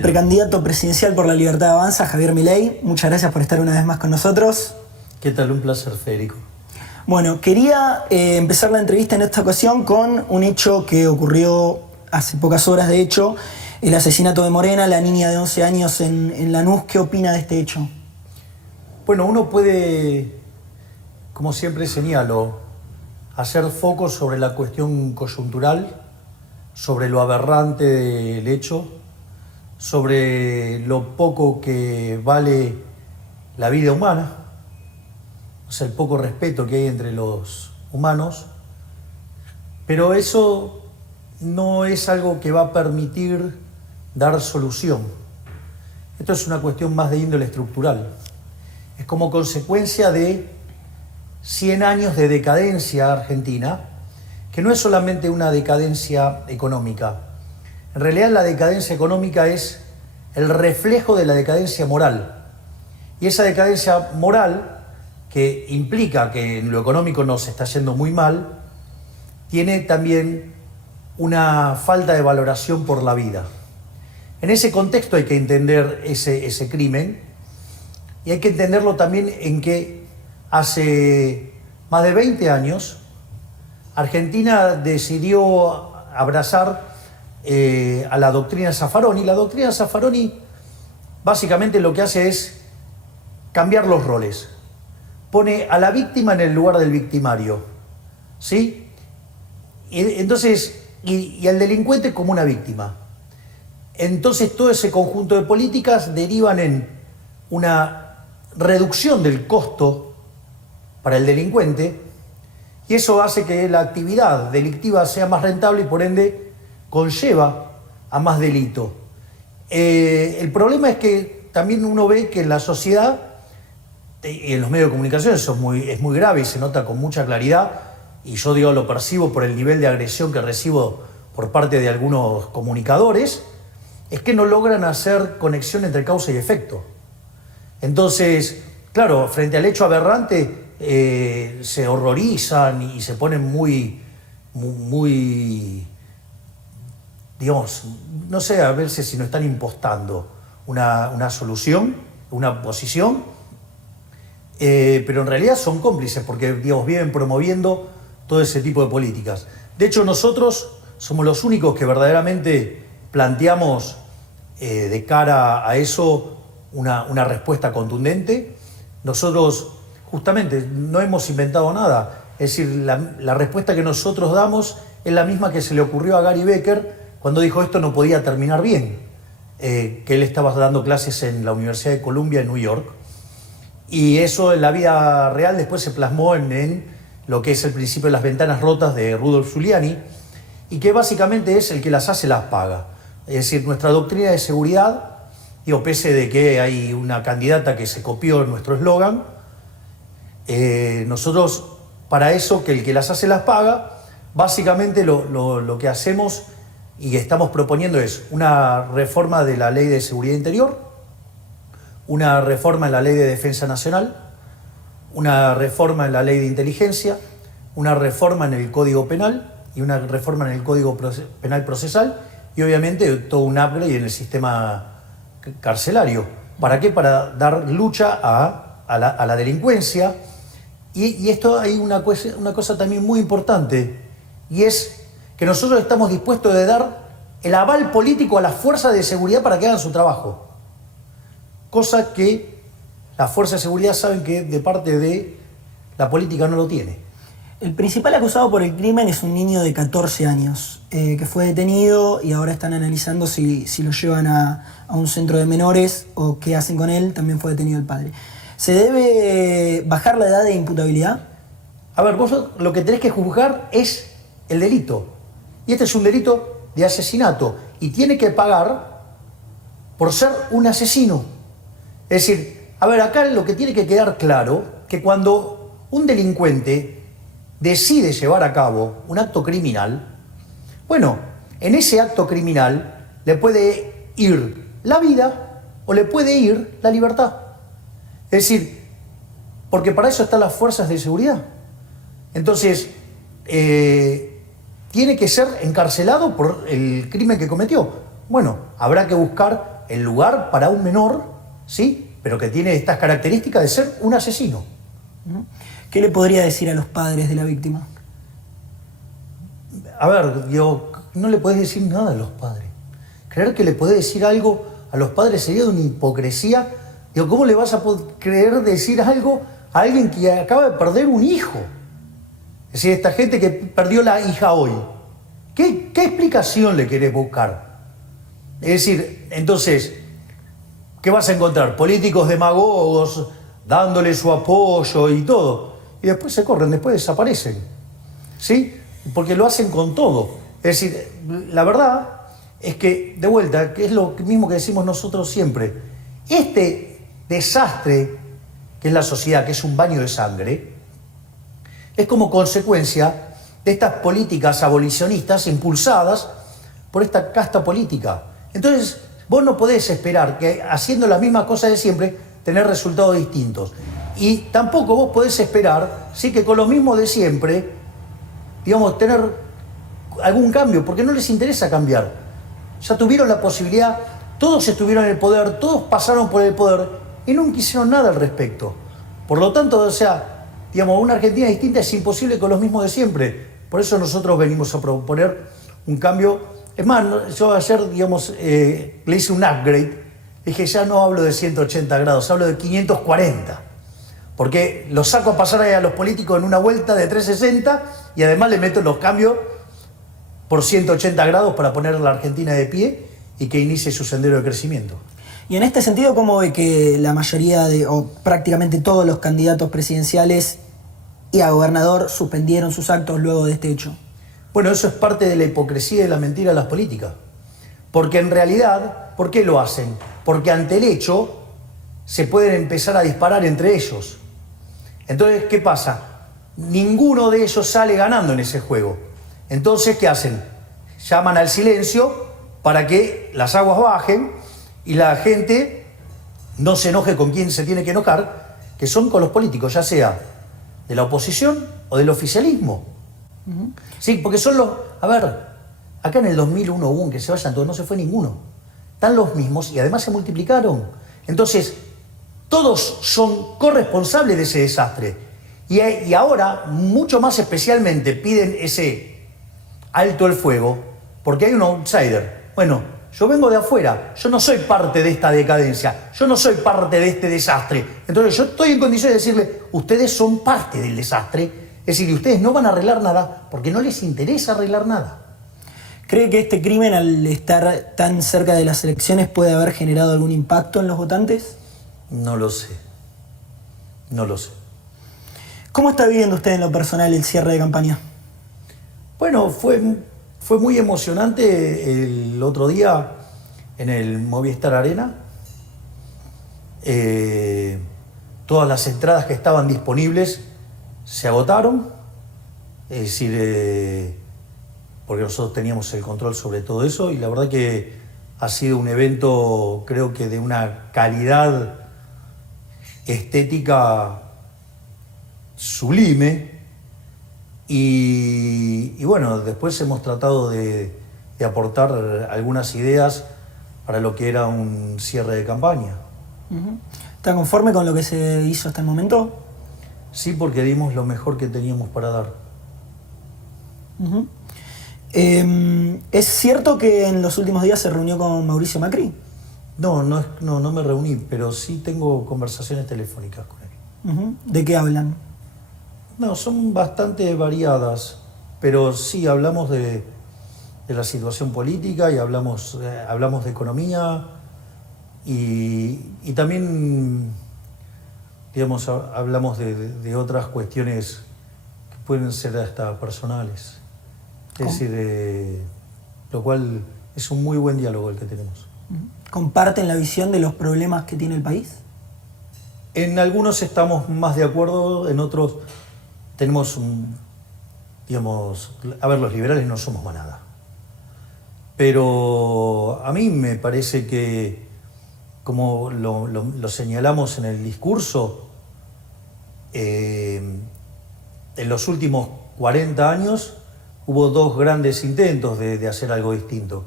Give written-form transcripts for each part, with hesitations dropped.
el precandidato presidencial por la Libertad Avanza, Javier Milei. Muchas gracias por estar una vez más con nosotros. ¿Qué tal? Un placer, Federico. Bueno, quería empezar la entrevista en esta ocasión con un hecho que ocurrió hace pocas horas, de hecho, el asesinato de Morena, la niña de 11 años en Lanús. ¿Qué opina de este hecho? Bueno, uno puede, como siempre señalo, hacer foco sobre la cuestión coyuntural, sobre lo aberrante del hecho, sobre lo poco que vale la vida humana, o sea, el poco respeto que hay entre los humanos, pero eso no es algo que va a permitir dar solución. Esto es una cuestión más de índole estructural. Es como consecuencia de 100 años de decadencia argentina, que no es solamente una decadencia económica. En realidad la decadencia económica es el reflejo de la decadencia moral. Y esa decadencia moral, que implica que en lo económico nos está yendo muy mal, tiene también una falta de valoración por la vida. En ese contexto hay que entender ese crimen, y hay que entenderlo también en que hace más de 20 años Argentina decidió abrazar a la doctrina Zaffaroni. La doctrina Zaffaroni básicamente lo que hace es cambiar los roles. Pone a la víctima en el lugar del victimario, ¿sí? Entonces, y al delincuente como una víctima. Entonces todo ese conjunto de políticas derivan en una reducción del costo para el delincuente, y eso hace que la actividad delictiva sea más rentable y por ende conlleva a más delito. El problema es que también uno ve que en la sociedad y en los medios de comunicación eso es muy grave y se nota con mucha claridad, y yo lo percibo por el nivel de agresión que recibo por parte de algunos comunicadores, es que no logran hacer conexión entre causa y efecto. Entonces, claro, frente al hecho aberrante se horrorizan y se ponen muy, digamos, no sé, a ver si no están impostando una solución, una posición, pero en realidad son cómplices porque, digamos, viven promoviendo todo ese tipo de políticas. De hecho, nosotros somos los únicos que verdaderamente planteamos de cara a eso una respuesta contundente. Nosotros justamente no hemos inventado nada, es decir, la respuesta que nosotros damos es la misma que se le ocurrió a Gary Becker cuando dijo esto no podía terminar bien, que él estaba dando clases en la Universidad de Columbia en New York, y eso en la vida real después se plasmó en lo que es el principio de las ventanas rotas de Rudolf Giuliani, y que básicamente es el que las hace las paga. Es decir, nuestra doctrina de seguridad, digo, pese de que hay una candidata que se copió nuestro eslogan, nosotros para eso, que el que las hace las paga, básicamente lo que hacemos y que estamos proponiendo es una reforma de la Ley de Seguridad Interior, una reforma en la Ley de Defensa Nacional, una reforma en la Ley de Inteligencia, una reforma en el Código Penal y una reforma en el Código Penal Procesal, y obviamente todo un upgrade en el sistema carcelario. ¿Para qué? Para dar lucha a la delincuencia. Y esto hay una cosa también muy importante, y es que nosotros estamos dispuestos a dar el aval político a las fuerzas de seguridad para que hagan su trabajo. Cosa que las fuerzas de seguridad saben que de parte de la política no lo tiene. El principal acusado por el crimen es un niño de 14 años, que fue detenido y ahora están analizando si lo llevan a un centro de menores o qué hacen con él. También fue detenido el padre. ¿Se debe bajar la edad de imputabilidad? A ver, vos lo que tenés que juzgar es el delito. Y este es un delito de asesinato y tiene que pagar por ser un asesino. Es decir, a ver, acá lo que tiene que quedar claro, que cuando un delincuente decide llevar a cabo un acto criminal, bueno, en ese acto criminal le puede ir la vida o le puede ir la libertad. Es decir, porque para eso están las fuerzas de seguridad. Entonces, tiene que ser encarcelado por el crimen que cometió. Bueno, habrá que buscar el lugar para un menor, ¿sí? Pero que tiene estas características de ser un asesino. ¿Qué le podría decir a los padres de la víctima? A ver, digo, no le podés decir nada a los padres. Creer que le podés decir algo a los padres sería de una hipocresía. Digo, ¿cómo le vas a creer decir algo a alguien que acaba de perder un hijo? Es decir, esta gente que perdió la hija hoy. ¿Qué explicación le querés buscar? Es decir, entonces, ¿qué vas a encontrar? Políticos demagogos dándole su apoyo y todo. Y después se corren, después desaparecen. ¿Sí? Porque lo hacen con todo. Es decir, la verdad es que, de vuelta, que es lo mismo que decimos nosotros siempre, este desastre que es la sociedad, que es un baño de sangre, es como consecuencia de estas políticas abolicionistas impulsadas por esta casta política. Entonces, vos no podés esperar que haciendo las mismas cosas de siempre, tener resultados distintos. Y tampoco vos podés esperar, sí, que con lo mismo de siempre, digamos, tener algún cambio, porque no les interesa cambiar. Ya tuvieron la posibilidad, todos estuvieron en el poder, todos pasaron por el poder y nunca hicieron nada al respecto. Por lo tanto, o sea, digamos, una Argentina distinta es imposible con los mismos de siempre. Por eso nosotros venimos a proponer un cambio. Es más, yo ayer, digamos, le hice un upgrade. Dije, ya no hablo de 180 grados, hablo de 540. Porque los saco a pasar a los políticos en una vuelta de 360 y además le meto los cambios por 180 grados para poner a la Argentina de pie y que inicie su sendero de crecimiento. Y en este sentido, ¿cómo ve que la mayoría o prácticamente todos los candidatos presidenciales y a gobernador suspendieron sus actos luego de este hecho? Bueno, eso es parte de la hipocresía y de la mentira de las políticas. Porque en realidad, ¿por qué lo hacen? Porque ante el hecho se pueden empezar a disparar entre ellos. Entonces, ¿qué pasa? Ninguno de ellos sale ganando en ese juego. Entonces, ¿qué hacen? Llaman al silencio para que las aguas bajen y la gente no se enoje con quien se tiene que enojar, que son con los políticos, ya sea de la oposición o del oficialismo. Sí, porque son los... A ver, acá en el 2001 hubo un que se vayan todos, no se fue ninguno. Están los mismos y además se multiplicaron. Entonces, todos son corresponsables de ese desastre. Y ahora, mucho más especialmente, piden ese alto el fuego, porque hay un outsider. Bueno, yo vengo de afuera, yo no soy parte de esta decadencia, yo no soy parte de este desastre. Entonces yo estoy en condiciones de decirle, ustedes son parte del desastre, es decir, ustedes no van a arreglar nada porque no les interesa arreglar nada. ¿Cree que este crimen, al estar tan cerca de las elecciones, puede haber generado algún impacto en los votantes? No lo sé. No lo sé. ¿Cómo está viviendo usted en lo personal el cierre de campaña? Bueno, fue muy emocionante el otro día en el Movistar Arena. Todas las entradas que estaban disponibles se agotaron. Es decir, porque nosotros teníamos el control sobre todo eso y la verdad que ha sido un evento, creo que de una calidad estética sublime. Y bueno, después hemos tratado de aportar algunas ideas para lo que era un cierre de campaña. ¿Está conforme con lo que se hizo hasta el momento? Sí, porque dimos lo mejor que teníamos para dar. ¿Es cierto que en los últimos días se reunió con Mauricio Macri? No me reuní, pero sí tengo conversaciones telefónicas con él. ¿De qué hablan? No, son bastante variadas, pero sí hablamos de la situación política y hablamos de economía y también, digamos, hablamos de otras cuestiones que pueden ser hasta personales. Es decir, lo cual es un muy buen diálogo el que tenemos. ¿Comparten la visión de los problemas que tiene el país? En algunos estamos más de acuerdo, en otros tenemos digamos, a ver, los liberales no somos manada. Pero a mí me parece que, como lo señalamos en el discurso, en los últimos 40 años hubo dos grandes intentos de hacer algo distinto,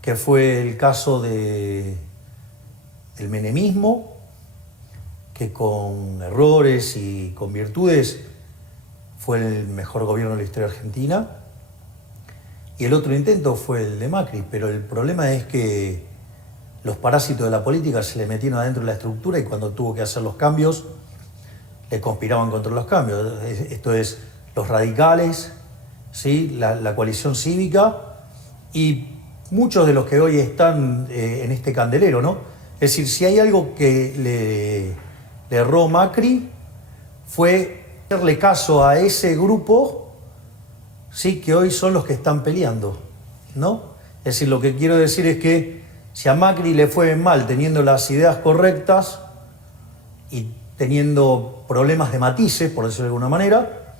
que fue el caso de el menemismo, que con errores y con virtudes fue el mejor gobierno de la historia argentina, y el otro intento fue el de Macri, pero el problema es que los parásitos de la política se le metieron adentro de la estructura y cuando tuvo que hacer los cambios, le conspiraban contra los cambios. Esto es, los radicales, ¿sí? la coalición cívica y muchos de los que hoy están en este candelero, ¿no? Es decir, si hay algo que le erró Macri fue hacerle caso a ese grupo, ¿sí? Que hoy son los que están peleando, ¿no? Es decir, lo que quiero decir es que si a Macri le fue mal teniendo las ideas correctas y teniendo problemas de matices, por decirlo de alguna manera,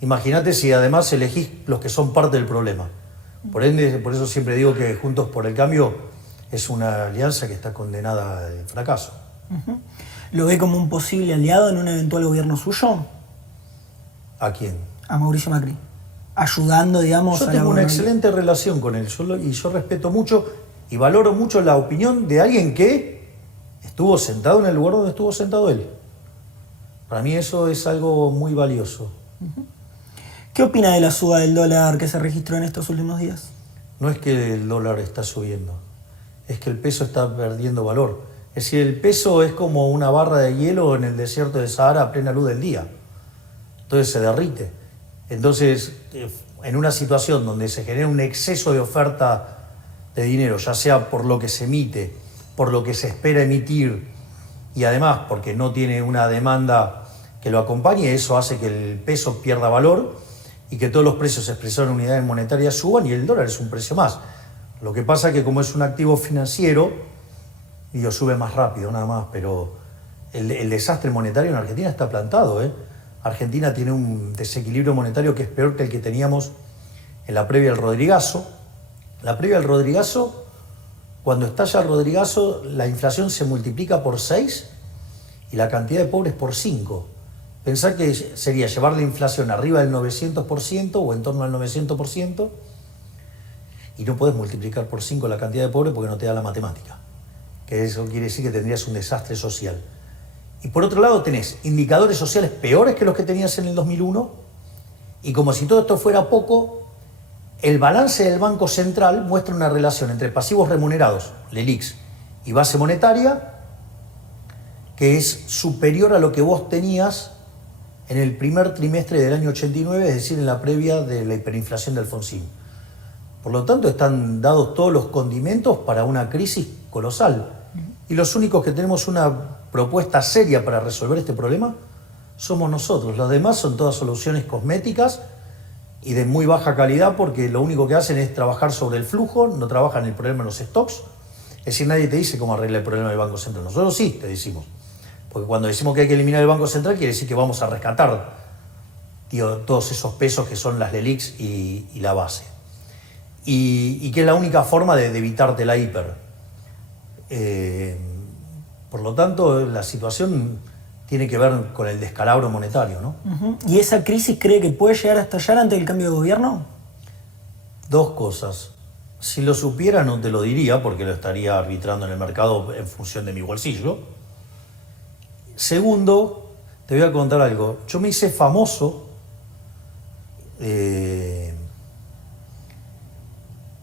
imagínate si además elegís los que son parte del problema. Por ende, por eso siempre digo que Juntos por el Cambio es una alianza que está condenada al fracaso. ¿Lo ve como un posible aliado en un eventual gobierno suyo? ¿A quién? A Mauricio Macri. Ayudando, digamos, yo a la tengo una gobernabilidad. excelente relación con él y yo respeto mucho y valoro mucho la opinión de alguien que estuvo sentado en el lugar donde estuvo sentado él. Para mí eso es algo muy valioso. ¿Qué opina de la suba del dólar que se registró en estos últimos días? No es que el dólar está subiendo, es que el peso está perdiendo valor. Es decir, el peso es como una barra de hielo en el desierto de Sahara a plena luz del día. Entonces se derrite. Entonces, en una situación donde se genera un exceso de oferta de dinero, ya sea por lo que se emite, por lo que se espera emitir, y además porque no tiene una demanda que lo acompañe, eso hace que el peso pierda valor y que todos los precios expresados en unidades monetarias suban y el dólar es un precio más. Lo que pasa es que como es un activo financiero, sube más rápido nada más, pero el desastre monetario en Argentina está plantado, ¿eh? Argentina tiene un desequilibrio monetario que es peor que el que teníamos en la previa del Rodrigazo. La previa del Rodrigazo, cuando estalla el Rodrigazo, la inflación se multiplica por 6 y la cantidad de pobres por 5. Pensar que sería llevar la inflación arriba del 900% o en torno al 900% y no podés multiplicar por 5 la cantidad de pobres porque no te da la matemática. Que eso quiere decir que tendrías un desastre social. Y por otro lado tenés indicadores sociales peores que los que tenías en el 2001 y como si todo esto fuera poco, el balance del Banco Central muestra una relación entre pasivos remunerados, LELIQs, y base monetaria que es superior a lo que vos tenías en el primer trimestre del año 89, es decir, en la previa de la hiperinflación de Alfonsín. Por lo tanto, están dados todos los condimentos para una crisis colosal. Y los únicos que tenemos una propuesta seria para resolver este problema somos nosotros. Los demás son todas soluciones cosméticas y de muy baja calidad porque lo único que hacen es trabajar sobre el flujo, no trabajan el problema en los stocks. Es decir, nadie te dice cómo arreglar el problema del Banco Central. Nosotros sí te decimos. Porque cuando decimos que hay que eliminar el Banco Central quiere decir que vamos a rescatar todos esos pesos que son las LELIQs y la base. Y que es la única forma de evitarte la hiper. Por lo tanto, la situación tiene que ver con el descalabro monetario, ¿no? ¿Y esa crisis cree que puede llegar a estallar antes del cambio de gobierno? Dos cosas. Si lo supiera no te lo diría porque lo estaría arbitrando en el mercado en función de mi bolsillo. Segundo, te voy a contar algo. Yo me hice famoso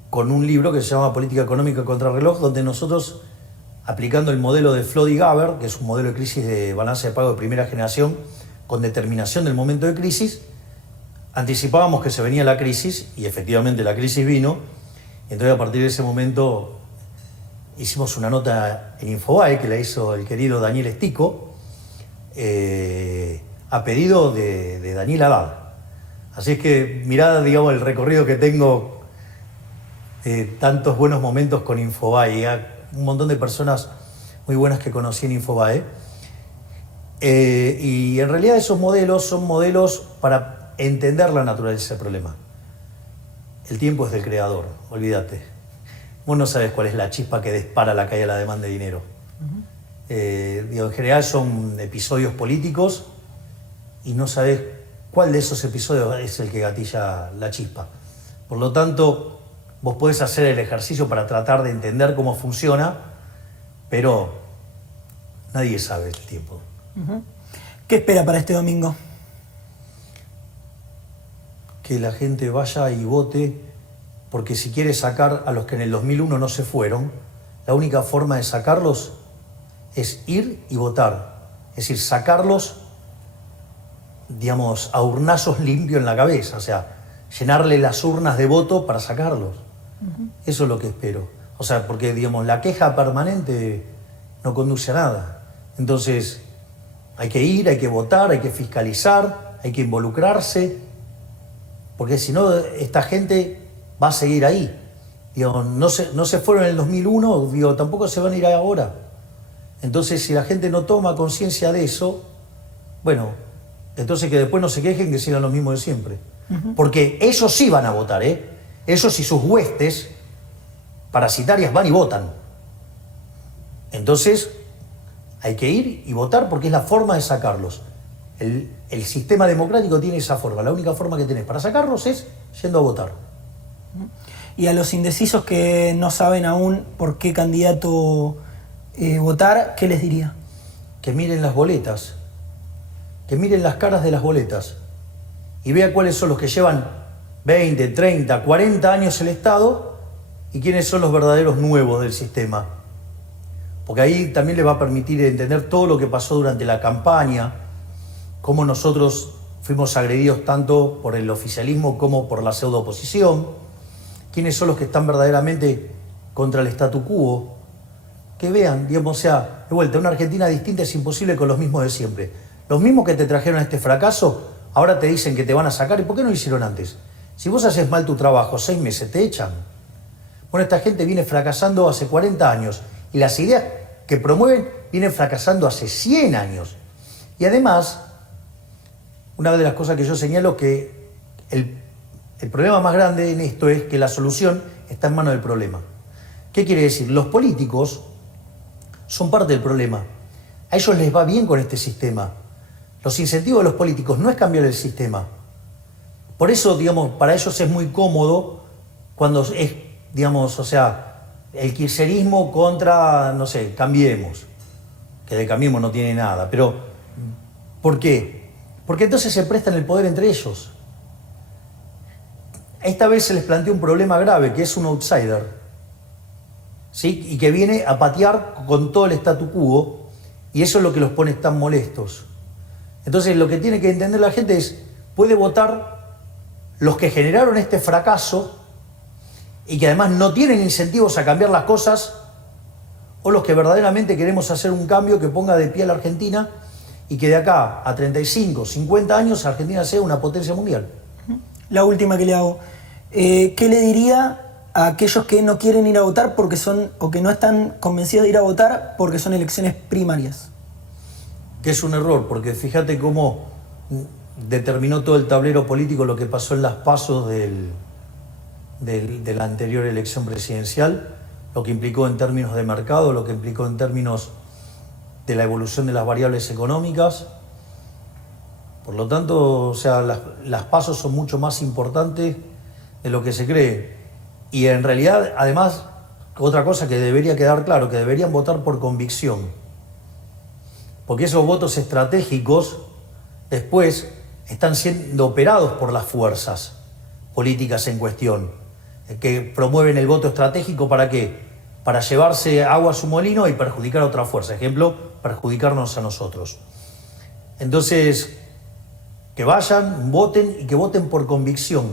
con un libro que se llama Política Económica contra Reloj, donde nosotros, aplicando el modelo de Flody-Gaber, que es un modelo de crisis de balance de pago de primera generación, con determinación del momento de crisis, anticipábamos que se venía la crisis, y efectivamente la crisis vino. Entonces, a partir de ese momento, hicimos una nota en Infobae, que la hizo el querido Daniel Estico, a pedido de Daniel Haddad. Así es que mirá, digamos, el recorrido que tengo de tantos buenos momentos con Infobae, un montón de personas muy buenas que conocí en Infobae. Y en realidad esos modelos son modelos para entender la naturaleza del problema. El tiempo es del creador, olvídate. Vos no sabes cuál es la chispa que dispara la caída de la demanda de dinero. En general son episodios políticos y no sabes cuál de esos episodios es el que gatilla la chispa. Por lo tanto, vos podés hacer el ejercicio para tratar de entender cómo funciona, pero Nadie sabe el tiempo. ¿Qué espera para este domingo? Que la gente vaya y vote, porque si quiere sacar a los que en el 2001 no se fueron, la única forma de sacarlos es ir y votar. Es decir, sacarlos, digamos, a urnazos limpios en la cabeza, o sea, llenarle las urnas de voto para sacarlos. Eso es lo que espero. O sea, porque, digamos, la queja permanente no conduce a nada. Entonces, hay que ir, hay que votar, hay que fiscalizar, hay que involucrarse, porque si no, esta gente va a seguir ahí. Digo, no se fueron en el 2001, digo, tampoco se van a ir ahora. Entonces, si la gente no toma conciencia de eso, bueno, entonces que después no se quejen, que sigan los mismos de siempre. Porque ellos sí van a votar, ¿eh? Ellos y sus huestes parasitarias van y votan. Entonces, hay que ir y votar porque es la forma de sacarlos. El sistema democrático tiene esa forma. La única forma que tenés para sacarlos es yendo a votar. Y a los indecisos que no saben aún por qué candidato votar, ¿qué les diría? Que miren las boletas, que miren las caras de las boletas y vean cuáles son los que llevan 20, 30, 40 años el Estado y quiénes son los verdaderos nuevos del sistema. Porque ahí también les va a permitir entender todo lo que pasó durante la campaña, cómo nosotros fuimos agredidos tanto por el oficialismo como por la pseudo-oposición, quiénes son los que están verdaderamente contra el statu quo. Que vean, digamos, o sea, de vuelta, una Argentina distinta es imposible con los mismos de siempre. Los mismos que te trajeron a este fracaso, ahora te dicen que te van a sacar. ¿Y por qué no lo hicieron antes? Si vos haces mal tu trabajo, 6 meses, te echan. Bueno, esta gente viene fracasando hace 40 años y las ideas que promueven vienen fracasando hace 100 años. Y además, una de las cosas que yo señalo que el problema más grande en esto es que la solución está en manos del problema. ¿Qué quiere decir? Los políticos son parte del problema. A ellos les va bien con este sistema. Los incentivos de los políticos no es cambiar el sistema. Por eso, digamos, para ellos es muy cómodo cuando es, digamos, o sea, el kirchnerismo contra, no sé, Cambiemos, que de Cambiemos no tiene nada. Pero, ¿por qué? Porque entonces se prestan el poder entre ellos. Esta vez se les planteó un problema grave, que es un outsider, ¿sí? Y que viene a patear con todo el statu quo, y eso es lo que los pone tan molestos. Entonces, lo que tiene que entender la gente es, puede votar los que generaron este fracaso y que además no tienen incentivos a cambiar las cosas, o los que verdaderamente queremos hacer un cambio que ponga de pie a la Argentina y que de acá a 35, 50 años Argentina sea una potencia mundial. La última que le hago. ¿Qué le diría a aquellos que no quieren ir a votar porque son, o que no están convencidos de ir a votar porque son elecciones primarias? Que es un error, porque fíjate cómo determinó todo el tablero político lo que pasó en las pasos de la anterior elección presidencial, lo que implicó en términos de mercado, lo que implicó en términos de la evolución de las variables económicas. Por lo tanto, o sea, las pasos son mucho más importantes de lo que se cree. Y en realidad, además, otra cosa que debería quedar claro, que deberían votar por convicción. Porque esos votos estratégicos después están siendo operados por las fuerzas políticas en cuestión, que promueven el voto estratégico ¿para qué? Para llevarse agua a su molino y perjudicar a otra fuerza. Ejemplo, perjudicarnos a nosotros. Entonces, que vayan, voten y que voten por convicción,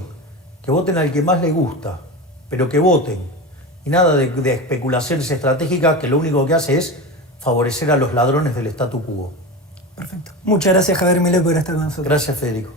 que voten al que más les gusta, pero que voten. Y nada de especulaciones estratégicas que lo único que hace es favorecer a los ladrones del statu quo. Perfecto. Muchas gracias, Javier Milei, por estar con nosotros. Gracias, Federico.